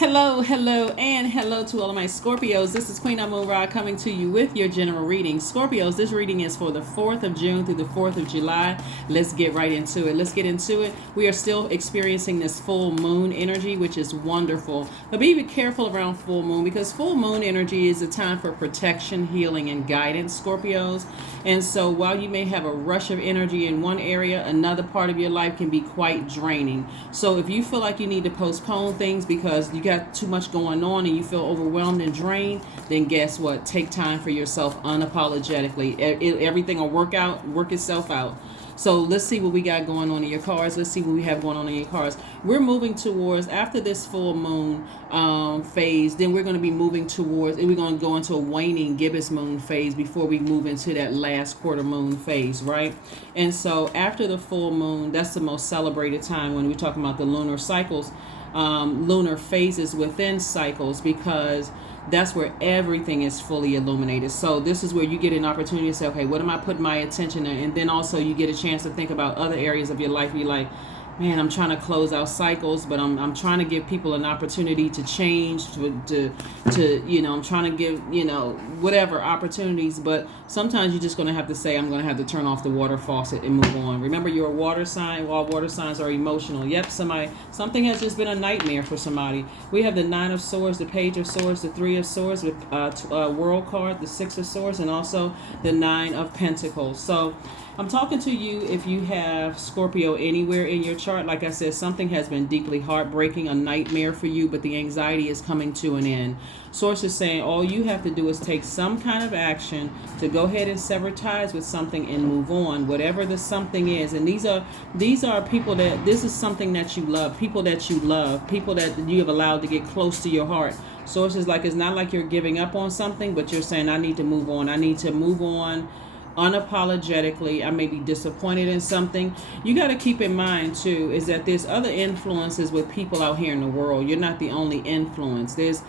Hello, hello, and hello to all of my Scorpios. This is Queen Amun Ra coming to you with your general reading. Scorpios, this reading is for the 4th of June through the 4th of July. Let's get right into it. Let's get into it. We are still experiencing this full moon energy, which is wonderful. But be careful around full moon because full moon energy is a time for protection, healing, and guidance, Scorpios. And so while you may have a rush of energy in one area, another part of your life can be quite draining. So if you feel like you need to postpone things because you got too much going on and you feel overwhelmed and drained, then guess what? Take time for yourself unapologetically. Everything will work itself out. So let's see what we got going on in your cards. Let's see what we have going on in your cards. We're moving towards, after this full moon phase, then we're going to be moving towards, and we're going to go into a waning gibbous moon phase before we move into that last quarter moon phase, right? And so after the full moon, that's the most celebrated time when we're talking about the lunar cycles, lunar phases within cycles, because that's where everything is fully illuminated. So this is where you get an opportunity to say, okay, what am I putting my attention in? And then also you get a chance to think about other areas of your life. You're like, man, I'm trying to close out cycles, but I'm trying to give people an opportunity to change, to I'm trying to give, whatever opportunities. But sometimes you're just going to have to say, I'm going to have to turn off the water faucet and move on. Remember, you're a water sign. All water signs are emotional. Yep, something has just been a nightmare for somebody. We have the 9 of Swords, the Page of Swords, the 3 of Swords, with World card, the 6 of Swords, and also the 9 of Pentacles. So I'm talking to you if you have Scorpio anywhere in your chart. Like I said, something has been deeply heartbreaking, a nightmare for you, but the anxiety is coming to an end. Source is saying all you have to do is take some kind of action to go ahead and sever ties with something and move on, whatever the something is. And these are people that, this is something that you love, people that you love, people that you have allowed to get close to your heart. Source is like, it's not like you're giving up on something, but you're saying, I need to move on. I need to move on unapologetically. I may be disappointed in something. You got to keep in mind too is that there's other influences with people out here in the world. You're not the only influence. There's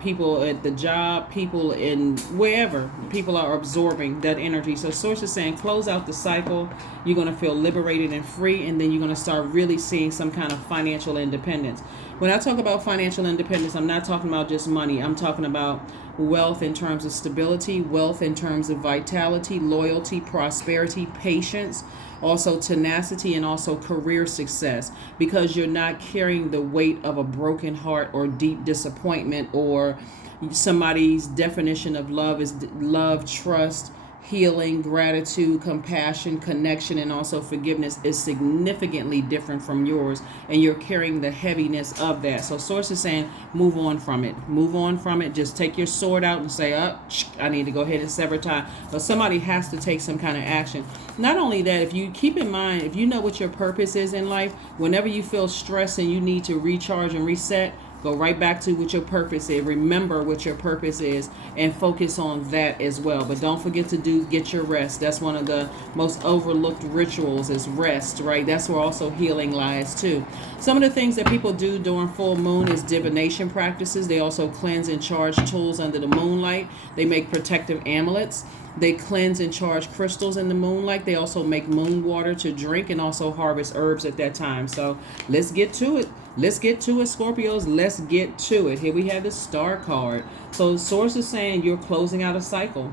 people at the job, people in wherever, people are absorbing that energy. So source is saying close out the cycle. You're going to feel liberated and free, and then you're going to start really seeing some kind of financial independence. When I talk about financial independence, I'm not talking about just money. I'm talking about wealth in terms of stability, wealth in terms of vitality, loyalty, prosperity, patience, also tenacity, and also career success, because you're not carrying the weight of a broken heart or deep disappointment, or somebody's definition of love is love, trust, healing, gratitude, compassion, connection, and also forgiveness is significantly different from yours, and you're carrying the heaviness of that. So source is saying move on from it. Move on from it. Just take your sword out and say, I need to go ahead and sever tie. But somebody has to take some kind of action. Not only that, if you keep in mind, if you know what your purpose is in life, whenever you feel stressed and you need to recharge and reset, go right back to what your purpose is. Remember what your purpose is and focus on that as well. But don't forget to get your rest. That's one of the most overlooked rituals is rest, right? That's where also healing lies too. Some of the things that people do during full moon is divination practices. They also cleanse and charge tools under the moonlight. They make protective amulets. They cleanse and charge crystals in the moonlight. They also make moon water to drink and also harvest herbs at that time. So let's get to it. Let's get to it, Scorpios. Let's get to it. Here we have the Star card. So source is saying you're closing out a cycle.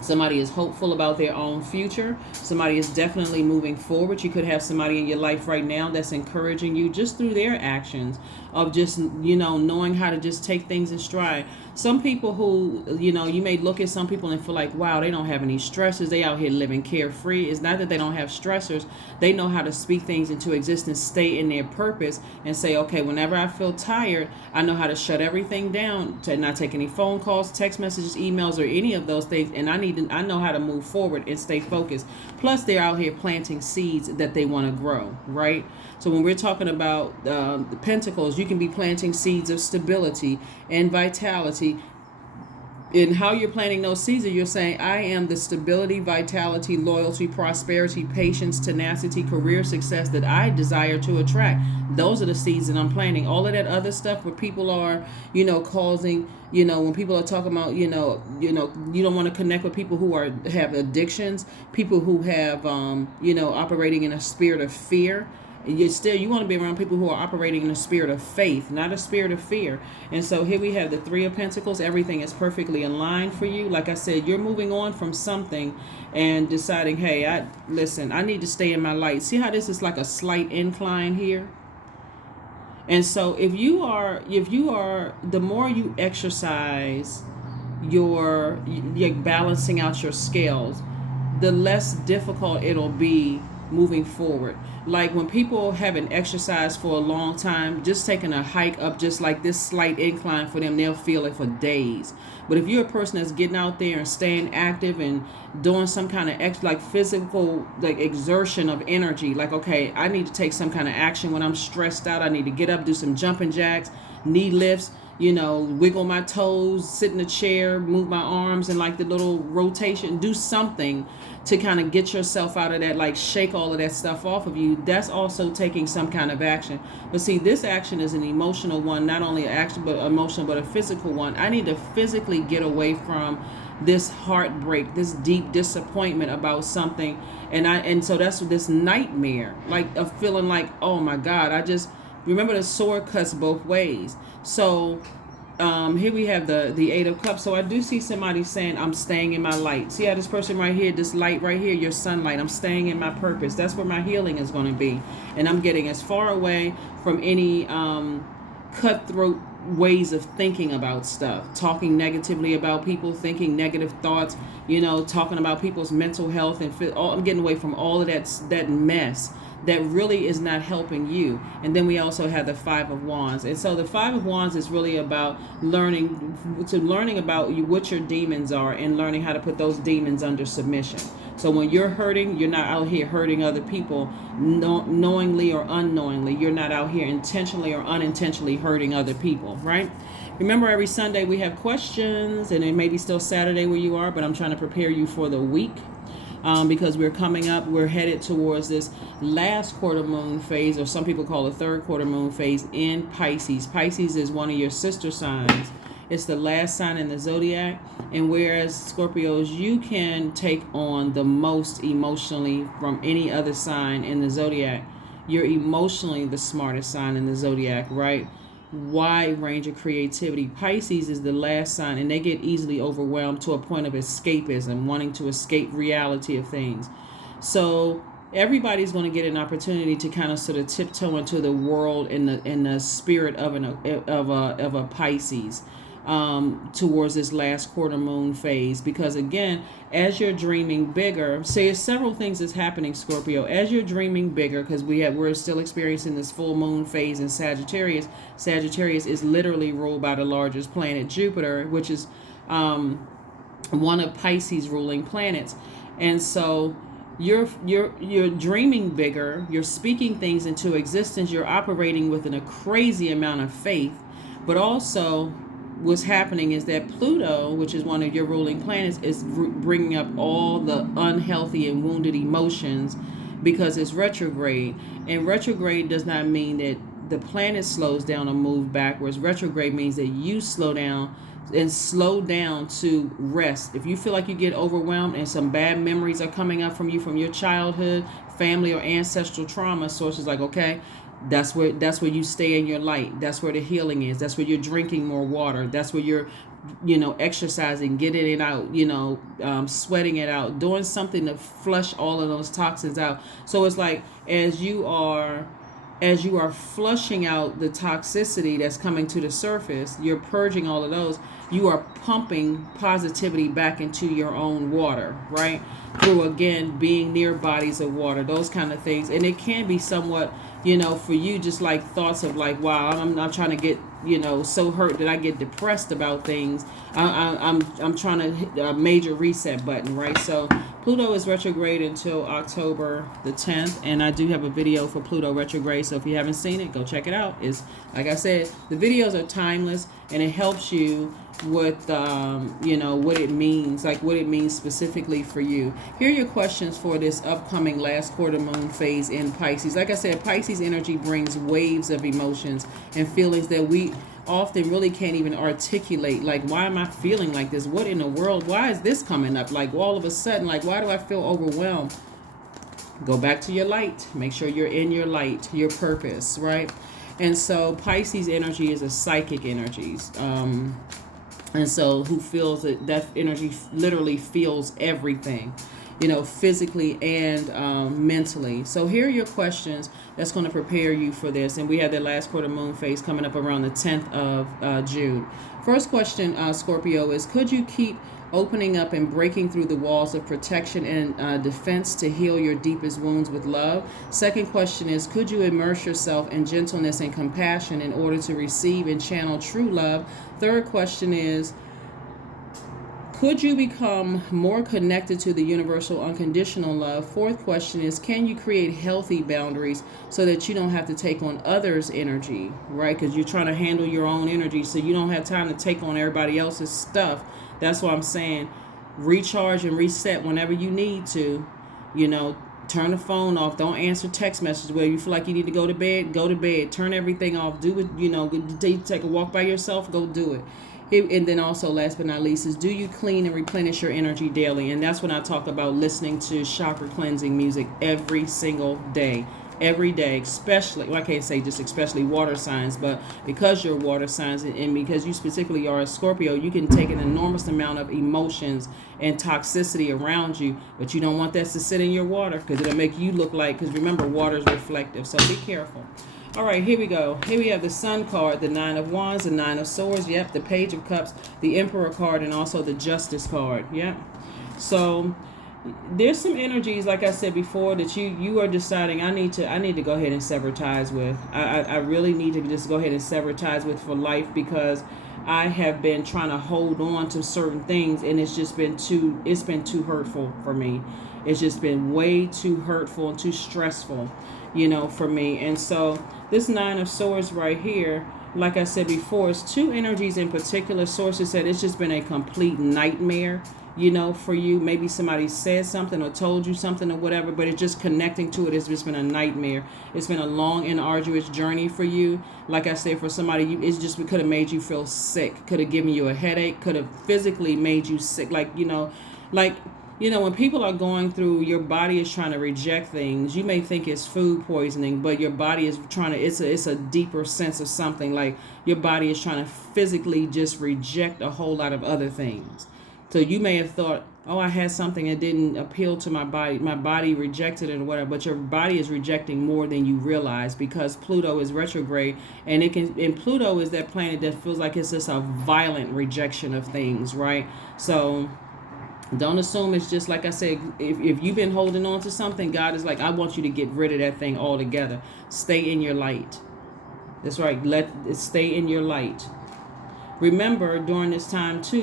Somebody is hopeful about their own future. Somebody is definitely moving forward. You could have somebody in your life right now that's encouraging you just through their actions of just, knowing how to just take things in stride. Some people who, you may look at some people and feel like, wow, they don't have any stressors. They out here living carefree. It's not that they don't have stressors. They know how to speak things into existence, stay in their purpose, and say, okay, whenever I feel tired, I know how to shut everything down, to not take any phone calls, text messages, emails, or any of those things. And I know how to move forward and stay focused. Plus, they're out here planting seeds that they want to grow, right? So when we're talking about the Pentacles, you can be planting seeds of stability and vitality. In how you're planting those seeds, you're saying, I am the stability, vitality, loyalty, prosperity, patience, tenacity, career success that I desire to attract. Those are the seeds that I'm planting. All of that other stuff where people are, causing, when people are talking about, you don't want to connect with people who have addictions, people who have, operating in a spirit of fear. You want to be around people who are operating in a spirit of faith, not a spirit of fear. And so here we have the Three of Pentacles. Everything is perfectly aligned for you. Like I said, you're moving on from something and deciding, hey, I need to stay in my light. See how this is like a slight incline here? And so if you are, the more you exercise you're balancing out your scales, the less difficult it'll be moving forward. Like when people haven't exercised for a long time, just taking a hike up just like this slight incline for them, they'll feel it for days. But if you're a person that's getting out there and staying active and doing some kind of physical exertion of energy, like, okay, I need to take some kind of action when I'm stressed out. I need to get up, do some jumping jacks, knee lifts, wiggle my toes, sit in a chair, move my arms and like the little rotation, do something to kind of get yourself out of that, like shake all of that stuff off of you. That's also taking some kind of action. But see, this action is an emotional one, not only an action, but emotional, but a physical one. I need to physically get away from this heartbreak, this deep disappointment about something. And so that's this nightmare, like of feeling like, oh my God, remember the sword cuts both ways. So here we have the Eight of Cups. So I do see somebody saying, I'm staying in my light. See how this person right here, this light right here, your sunlight, I'm staying in my purpose. That's where my healing is going to be. And I'm getting as far away from any cutthroat ways of thinking about stuff, talking negatively about people, thinking negative thoughts, talking about people's mental health. And I'm getting away from all of that mess that really is not helping you. And then we also have the Five of Wands. And so the Five of Wands is really about learning about what your demons are and learning how to put those demons under submission. So when you're hurting, you're not out here hurting other people knowingly or unknowingly. You're not out here intentionally or unintentionally hurting other people, right? Remember, every Sunday we have questions, and it may be still Saturday where you are, but I'm trying to prepare you for the week. Because we're headed towards this last quarter moon phase, or some people call it third quarter moon phase in Pisces. Pisces is one of your sister signs. It's the last sign in the zodiac. And whereas Scorpios, you can take on the most emotionally from any other sign in the zodiac, you're emotionally the smartest sign in the zodiac, right? Wide range of creativity. Pisces is the last sign, and they get easily overwhelmed to a point of escapism, wanting to escape reality of things. So everybody's going to get an opportunity to kind of sort of tiptoe into the world in the spirit of a Pisces towards this last quarter moon phase. Because again, as you're dreaming bigger, there's several things that's happening, Scorpio. As you're dreaming bigger, because we're still experiencing this full moon phase in Sagittarius. Sagittarius is literally ruled by the largest planet, Jupiter, which is one of Pisces' ruling planets. And so you're dreaming bigger, you're speaking things into existence, you're operating within a crazy amount of faith. But also what's happening is that Pluto, which is one of your ruling planets, is bringing up all the unhealthy and wounded emotions because it's retrograde. And retrograde does not mean that the planet slows down or move backwards. Retrograde means that you slow down to rest. If you feel like you get overwhelmed and some bad memories are coming up from your childhood, family, or ancestral trauma, sources like, okay, that's where you stay in your light. That's where the healing is. That's where you're drinking more water. That's where you're exercising, getting it out, sweating it out, doing something to flush all of those toxins out. So it's like as you are flushing out the toxicity that's coming to the surface, you're purging all of those, you are pumping positivity back into your own water, right? Through, again, being near bodies of water, those kind of things. And it can be somewhat, for you, just like thoughts of like, wow, I'm not trying to get, so hurt that I get depressed about things. I'm trying to hit a major reset button, right? So Pluto is retrograde until October the 10th, and I do have a video for Pluto retrograde, so if you haven't seen it, go check it out. It's, like I said, the videos are timeless, and it helps you with, what it means specifically for you. Here are your questions for this upcoming last quarter moon phase in Pisces. Like I said, Pisces energy brings waves of emotions and feelings that we often really can't even articulate. Like, why am I feeling like this? What in the world? Why is this coming up? Like, all of a sudden, like, why do I feel overwhelmed? Go back to your light. Make sure you're in your light, your purpose, right? And so Pisces energy is a psychic energies. And so who feels that energy literally feels everything, physically and mentally. So here are your questions that's going to prepare you for this. And we have the last quarter moon phase coming up around the 10th of June. First question, Scorpio, is could you keep opening up and breaking through the walls of protection and defense to heal your deepest wounds with love? Second question is, could you immerse yourself in gentleness and compassion in order to receive and channel true love? Third question is, could you become more connected to the universal unconditional love? Fourth question is, can you create healthy boundaries so that you don't have to take on others' energy, right? Because you're trying to handle your own energy, so you don't have time to take on everybody else's stuff. That's why I'm saying recharge and reset whenever you need to. Turn the phone off. Don't answer text messages where you feel like you need to go to bed. Go to bed. Turn everything off. Do it. Take a walk by yourself. Go do it. And then also, last but not least, is do you clean and replenish your energy daily? And that's when I talk about listening to chakra cleansing music every single day. Every day, especially, well, I can't say just especially water signs, but because you're water signs and because you specifically are a Scorpio, you can take an enormous amount of emotions and toxicity around you, but you don't want that to sit in your water because it'll make you look like, because remember, water is reflective, so be careful. All right, here we go. Here we have the Sun card, the Nine of Wands, the Nine of Swords, yep, the Page of Cups, the Emperor card, and also the Justice card, yep. So there's some energies, like I said before, that you are deciding I need to go ahead and sever ties with. I really need to just go ahead and sever ties with for life, because I have been trying to hold on to certain things, and it's been too hurtful for me. It's just been way too hurtful and too stressful, for me. And so this Nine of Swords right here, like I said before, it's two energies in particular. Sources said it's just been a complete nightmare, for you. Maybe somebody said something or told you something or whatever, but it's just connecting to it. It's just been a nightmare. It's been a long and arduous journey for you. Like I said, for somebody, it could have made you feel sick, could have given you a headache, could have physically made you sick. When people are going through, your body is trying to reject things. You may think it's food poisoning, but your body is trying to, it's a deeper sense of something. Like your body is trying to physically just reject a whole lot of other things. So you may have thought, oh, I had something that didn't appeal to my body. My body rejected it or whatever, but your body is rejecting more than you realize, because Pluto is retrograde, and Pluto is that planet that feels like it's just a violent rejection of things, right? So don't assume it's just, like I said, if you've been holding on to something, God is like, I want you to get rid of that thing altogether. Stay in your light. That's right. Stay in your light. Remember, during this time too,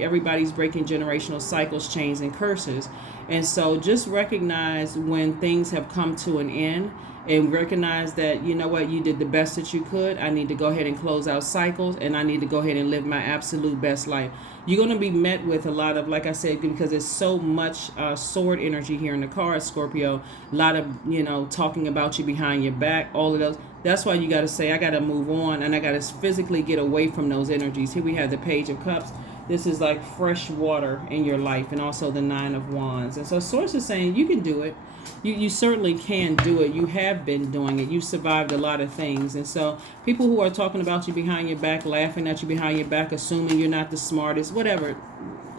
everybody's breaking generational cycles, chains, and curses. And so just recognize when things have come to an end, and recognize that, you know what, you did the best that you could. I need to go ahead and close out cycles, and I need to go ahead and live my absolute best life. You're going to be met with a lot of, like I said, because there's so much sword energy here in the card, Scorpio, a lot of, talking about you behind your back, all of those. That's why you got to say, I got to move on, and I got to physically get away from those energies. Here we have the Page of Cups. This is like fresh water in your life, and also the Nine of Wands. And so Source is saying you can do it. You certainly can do it. You have been doing it. You survived a lot of things. And so people who are talking about you behind your back, laughing at you behind your back, assuming you're not the smartest, whatever,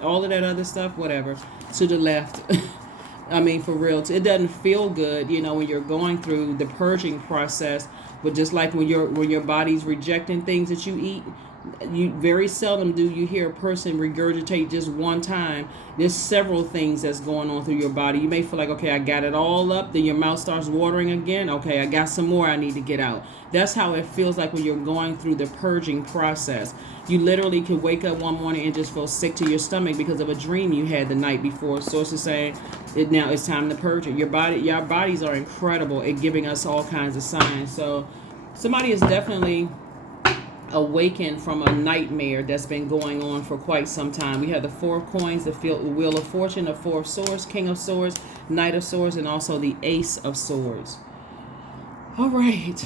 all of that other stuff, whatever, to the left. I mean, for real, it doesn't feel good, when you're going through the purging process. But just like when your body's rejecting things that you eat, you very seldom do you hear a person regurgitate just one time. There's several things that's going on through your body. You may feel like, okay, I got it all up. Then your mouth starts watering again. Okay, I got some more I need to get out. That's how it feels like when you're going through the purging process. You literally could wake up one morning and just feel sick to your stomach because of a dream you had the night before. Sources saying now it's time to purge it. Your bodies are incredible at giving us all kinds of signs. So somebody is definitely awaken from a nightmare that's been going on for quite some time. We have the Four of Coins, the Wheel of Fortune, the Four of Swords, King of Swords, Knight of Swords, and also the Ace of Swords. All right.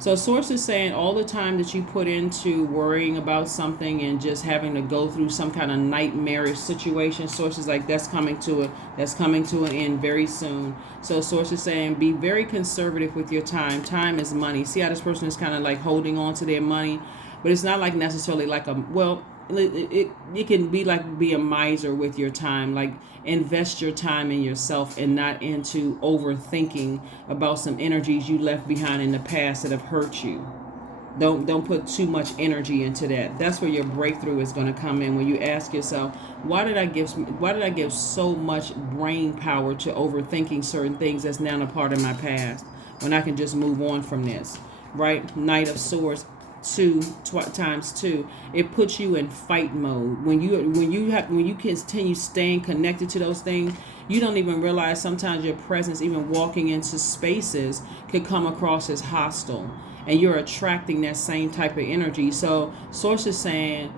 So source is saying all the time that you put into worrying about something and just having to go through some kind of nightmarish situation, source is like that's coming to an end very soon. So source is saying be very conservative with your time. Time is money. See how this person is kind of like holding on to their money, but it's not like necessarily like a, well, it can be like be a miser with your time. Like invest your time in yourself and not into overthinking about some energies you left behind in the past that have hurt you. Don't put too much energy into that. That's where your breakthrough is going to come in, when you ask yourself, why did I give so much brain power to overthinking certain things that's now a part of my past, when I can just move on from this, right? Knight of Swords, times two, it puts you in fight mode. When you continue staying connected to those things, you don't even realize sometimes your presence, even walking into spaces, could come across as hostile, and you're attracting that same type of energy. So source is saying,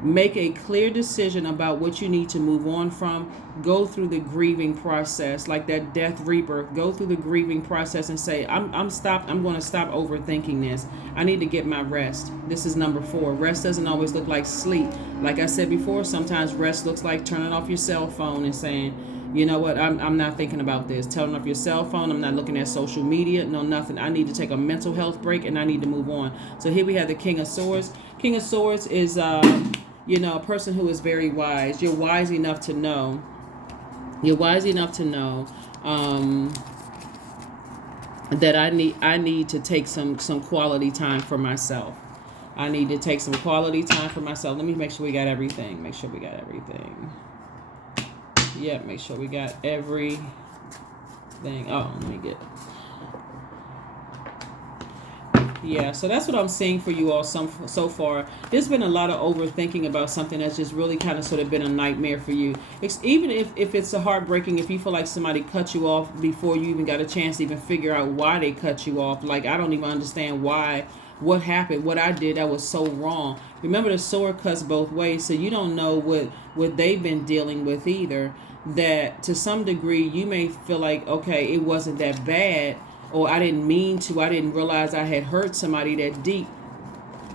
make a clear decision about what you need to move on from. Go through the grieving process, like that death rebirth. Go through the grieving process and say, I'm going to stop overthinking this. I need to get my rest. This is number 4. Rest doesn't always look like sleep. Like I said before, sometimes rest looks like turning off your cell phone and saying, you know what, I'm not thinking about this. Turning off your cell phone. I'm not looking at social media. No, nothing. I need to take a mental health break and I need to move on. So here we have the King of Swords. King of Swords is a person who is very wise. You're wise enough to know. That I need to take some quality time for myself. I need to take some quality time for myself. Let me make sure we got everything. Yep, make sure we got everything. Oh, let me get. Yeah, so that's what I'm seeing for you all so far. There's been a lot of overthinking about something that's just really kind of sort of been a nightmare for you. Even if it's a heartbreaking, if you feel like somebody cut you off before you even got a chance to even figure out why they cut you off. Like, I don't even understand what happened, what I did that was so wrong. Remember, the sword cuts both ways, so you don't know what they've been dealing with either. That to some degree you may feel like, okay, it wasn't that bad, or I didn't mean to, I didn't realize I had hurt somebody that deep.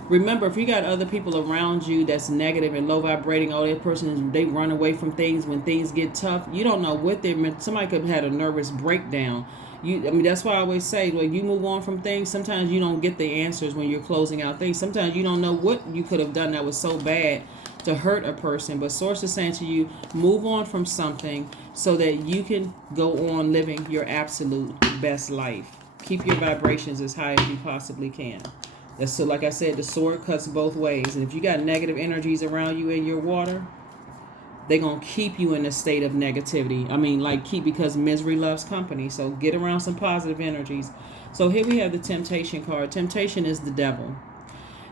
Remember, if you got other people around you that's negative and low vibrating, oh, that person, they run away from things when things get tough. You don't know what they meant. Somebody could have had a nervous breakdown. That's why I always say, when you move on from things, sometimes you don't get the answers when you're closing out things. Sometimes you don't know what you could have done that was so bad to hurt a person. But source is saying to you, move on from something so that you can go on living your absolute best life. Keep your vibrations as high as you possibly can. So like I said, the sword cuts both ways. And if you got negative energies around you in your water, they're going to keep you in a state of negativity. Because misery loves company. So get around some positive energies. So here we have the Temptation card. Temptation is the devil.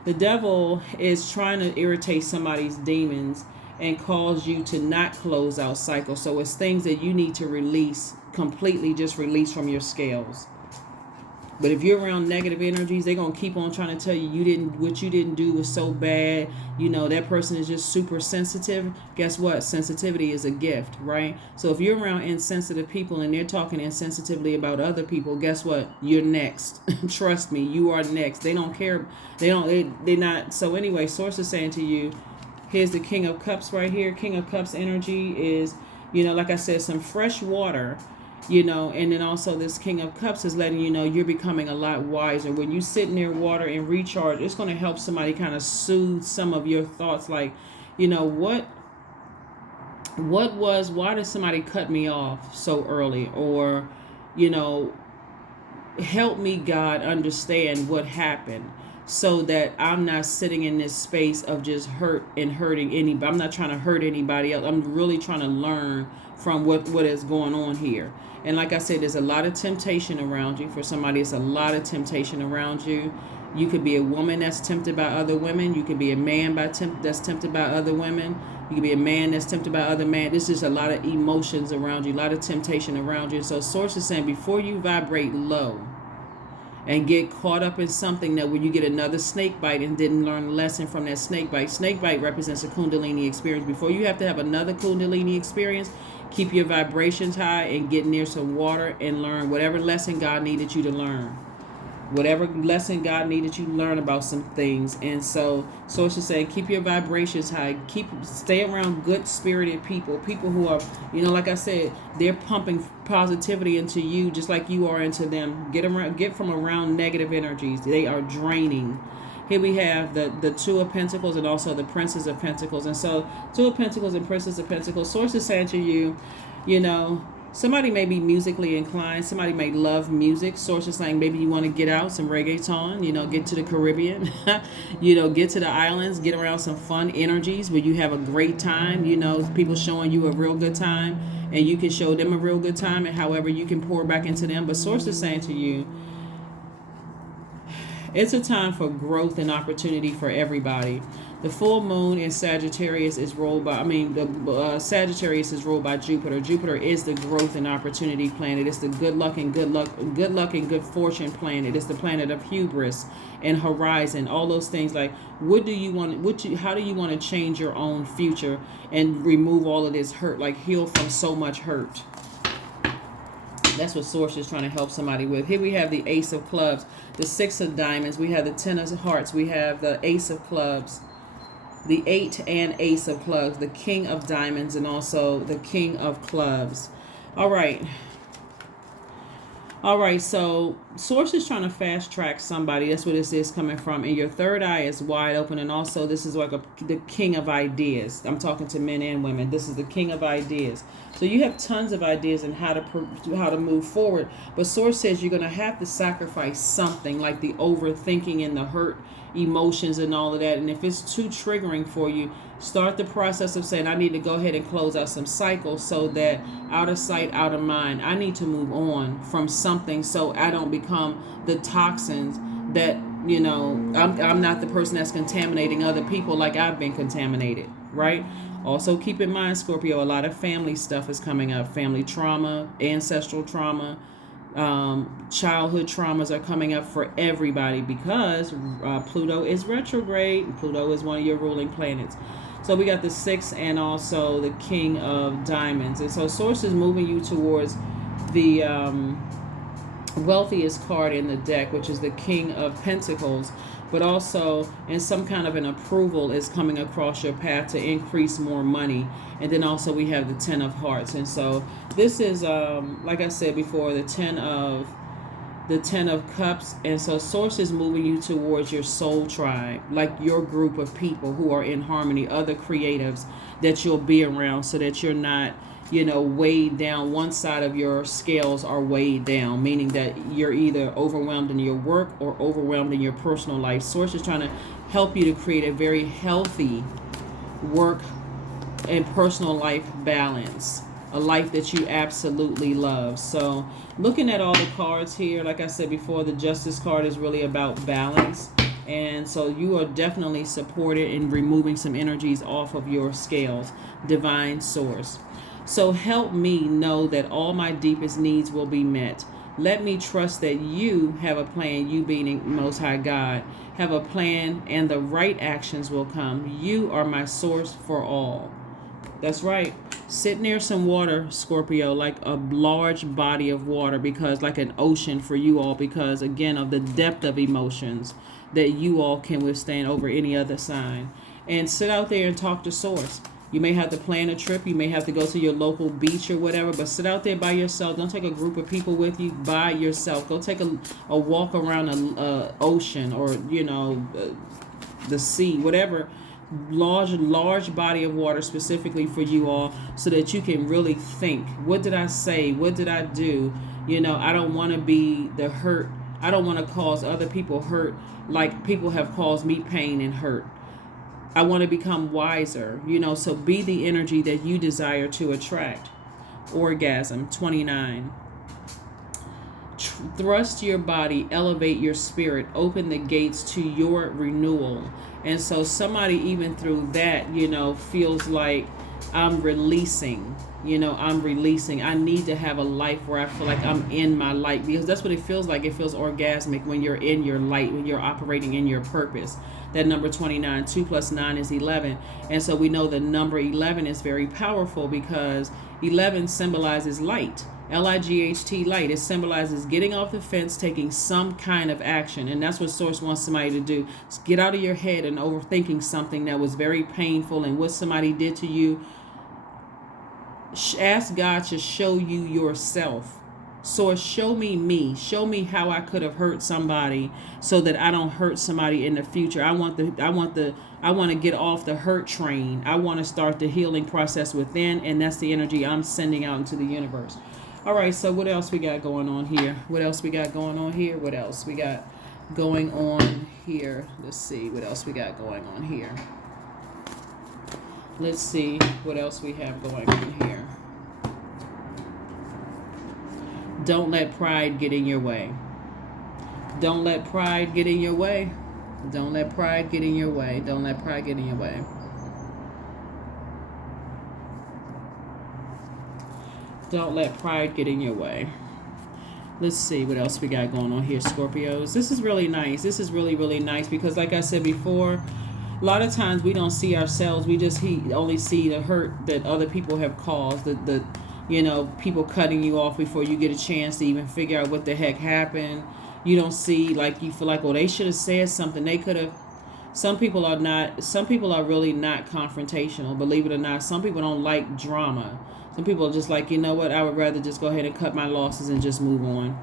The devil is trying to irritate somebody's demons and cause you to not close out cycles. So it's things that you need to release, completely just release from your scales. But if you're around negative energies, they're going to keep on trying to tell you what you didn't do was so bad. That person is just super sensitive. Guess what? Sensitivity is a gift, right? So if you're around insensitive people and they're talking insensitively about other people, guess what? You're next. Trust me, you are next. They don't care. They're not. So anyway, source is saying to you, here's the King of Cups right here. King of Cups energy is, like I said, some fresh water. And then also this King of Cups is letting you know you're becoming a lot wiser. When you sit near water and recharge, it's going to help somebody kind of soothe some of your thoughts. Like, why did somebody cut me off so early? Or, help me, God, understand what happened, so that I'm not sitting in this space of just hurting anybody. I'm not trying to hurt anybody else. I'm really trying to learn from what is going on here. And like I said, there's a lot of temptation around you. For somebody, it's a lot of temptation around you. You could be a woman that's tempted by other women. You could be a man that's tempted by other women. You could be a man that's tempted by other men. There's just a lot of emotions around you, a lot of temptation around you. So source is saying, before you vibrate low and get caught up in something that when you get another snake bite and didn't learn a lesson from that snake bite represents a Kundalini experience. Before you have to have another Kundalini experience, keep your vibrations high and get near some water and learn whatever lesson God needed you to learn. whatever lesson God needed you to learn about some things. And so Source is saying, keep your vibrations high. Stay around good spirited people who are, like I said, they're pumping positivity into you just like you are into them. Get from around negative energies. They are draining. Here we have the Two of Pentacles and also the Princess of Pentacles. And so Two of Pentacles and Princess of Pentacles, Source is saying to you, somebody may be musically inclined. Somebody may love music. Source is saying maybe you want to get out some reggaeton, get to the Caribbean, get to the islands, get around some fun energies where you have a great time. People showing you a real good time and you can show them a real good time, and however you can pour back into them. But Source is saying to you, it's a time for growth and opportunity for everybody. The full moon in Sagittarius is ruled by, Sagittarius is ruled by Jupiter. Jupiter is the growth and opportunity planet. It's the good luck and good fortune planet. It's the planet of hubris and horizon. All those things like, how do you want to change your own future and remove all of this hurt, like heal from so much hurt? That's what Source is trying to help somebody with. Here we have the Ace of Clubs, the Six of Diamonds. We have the Ten of Hearts. We have the Ace of Clubs, the 8 and Ace of Clubs, the King of Diamonds, and also the King of Clubs. All right, so Source is trying to fast track somebody. That's where this is coming from. And your third eye is wide open. And also this is like the King of Ideas. I'm talking to men and women. This is the King of Ideas. So you have tons of ideas on how to move forward. But Source says you're going to have to sacrifice something, like the overthinking and the hurt emotions and all of that. And if it's too triggering for you, start the process of saying, I need to go ahead and close out some cycles so that out of sight, out of mind, I need to move on from something so I don't become the toxins that, I'm not the person that's contaminating other people like I've been contaminated, right? Also keep in mind, Scorpio, a lot of family stuff is coming up. Family trauma, ancestral trauma, childhood traumas are coming up for everybody because Pluto is retrograde. Pluto is one of your ruling planets. So we got the 6 and also the King of Diamonds. And so Source is moving you towards the wealthiest card in the deck, which is the King of Pentacles. But also, in some kind of an approval is coming across your path to increase more money. And then also we have the 10 of Hearts. And so this is, like I said before, the 10 of Cups. And so Source is moving you towards your soul tribe, like your group of people who are in harmony, other creatives that you'll be around so that you're not, weighed down. One side of your scales are weighed down, meaning that you're either overwhelmed in your work or overwhelmed in your personal life. Source is trying to help you to create a very healthy work and personal life balance, a life that you absolutely love. So looking at all the cards here, like I said before, the Justice card is really about balance. And so you are definitely supported in removing some energies off of your scales. Divine Source. So help me know that all my deepest needs will be met. Let me trust that you have a plan, you being Most High God, have a plan and the right actions will come. You are my source for all. That's right. Sit near some water, Scorpio, like a large body of water, because like an ocean for you all, because again of the depth of emotions that you all can withstand over any other sign. And sit out there and talk to Source. You may have to plan a trip. You may have to go to your local beach or whatever, but sit out there by yourself. Don't take a group of people with you. By yourself. Go take a walk around an ocean or, the sea, whatever. Large body of water specifically for you all so that you can really think. What did I say? What did I do? I don't want to be the hurt. I don't want to cause other people hurt like people have caused me pain and hurt. I want to become wiser, so be the energy that you desire to attract. Orgasm, 29. Thrust your body, elevate your spirit, open the gates to your renewal. And so somebody even through that, feels like I'm releasing. I need to have a life where I feel like I'm in my light, because that's what it feels like. It feels orgasmic when you're in your light, when you're operating in your purpose. That number 29, 2 plus 9 is 11. And so we know the number 11 is very powerful because 11 symbolizes light. Light, light. It symbolizes getting off the fence, taking some kind of action. And that's what Source wants somebody to do. Is get out of your head and overthinking something that was very painful and what somebody did to you. Ask God to show you yourself. Source, show me. Show me how I could have hurt somebody so that I don't hurt somebody in the future. I want to get off the hurt train. I want to start the healing process within, and that's the energy I'm sending out into the universe. All right, so what else we got going on here? What else we got going on here? Let's see what else we got going on here. Let's see what else we have going on here. Don't let pride get in your way. Don't let pride get in your way. Don't let pride get in your way. Don't let pride get in your way. Don't let pride get in your way. Let's see what else we got going on here, Scorpios. This is really nice. This is really, really nice because like I said before, a lot of times we don't see ourselves. We just only see the hurt that other people have caused. The people cutting you off before you get a chance to even figure out what the heck happened. You don't see, like, you feel like, well, they should have said something. They could have. Some people are really not confrontational, believe it or not. Some people don't like drama. Some people are just like, you know what, I would rather just go ahead and cut my losses and just move on.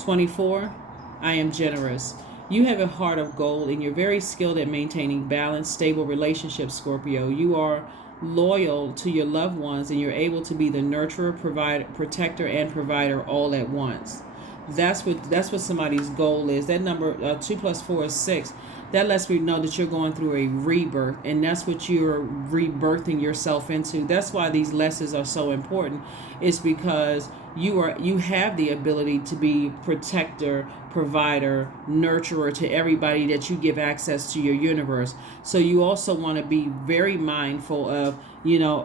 24, I am generous. You have a heart of gold and you're very skilled at maintaining balanced, stable relationships, Scorpio. You are loyal to your loved ones and you're able to be the nurturer, provider, protector, and provider all at once. That's what somebody's goal is. That number 2 + 4 is 6. That lets me know that you're going through a rebirth, and that's what you're rebirthing yourself into. That's why these lessons are so important. It's because you have the ability to be protector, provider, nurturer to everybody that you give access to your universe. So you also want to be very mindful of,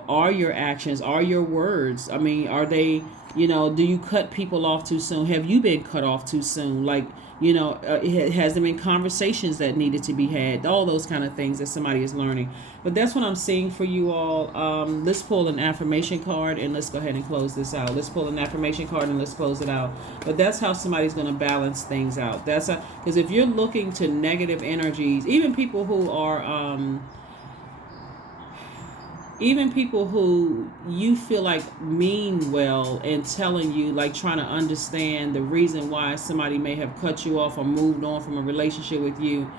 are your actions, are your words, are they, do you cut people off too soon? Have you been cut off too soon? Like, has there been conversations that needed to be had? All those kind of things that somebody is learning. But that's what I'm seeing for you all. Let's pull an affirmation card and let's go ahead and close this out. Let's pull an affirmation card and let's close it out. But that's how somebody's going to balance things out. Because if you're looking to negative energies, even people who you feel like mean well and telling you, like trying to understand the reason why somebody may have cut you off or moved on from a relationship with you,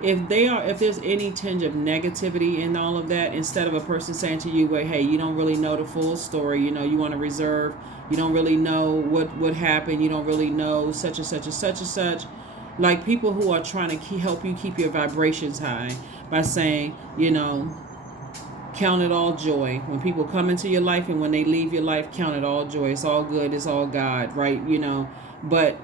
if there's any tinge of negativity in all of that, instead of a person saying to you, well, hey, you don't really know the full story, you want to reserve, you don't really know what happened, you don't really know such and such and such and such, like people who are trying to help you keep your vibrations high by saying, count it all joy. When people come into your life and when they leave your life, count it all joy. It's all good. It's all God, right? But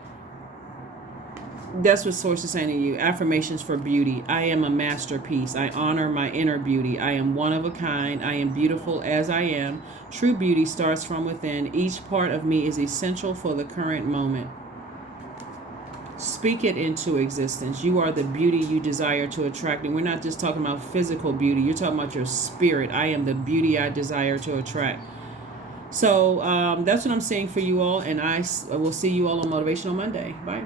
that's what Source is saying to you. Affirmations for beauty. I am a masterpiece. I honor my inner beauty. I am one of a kind. I am beautiful as I am. True beauty starts from within. Each part of me is essential for the current moment. Speak it into existence. You are the beauty you desire to attract. And we're not just talking about physical beauty. You're talking about your spirit. I am the beauty I desire to attract. So that's what I'm saying for you all. And I will see you all on Motivational Monday. Bye.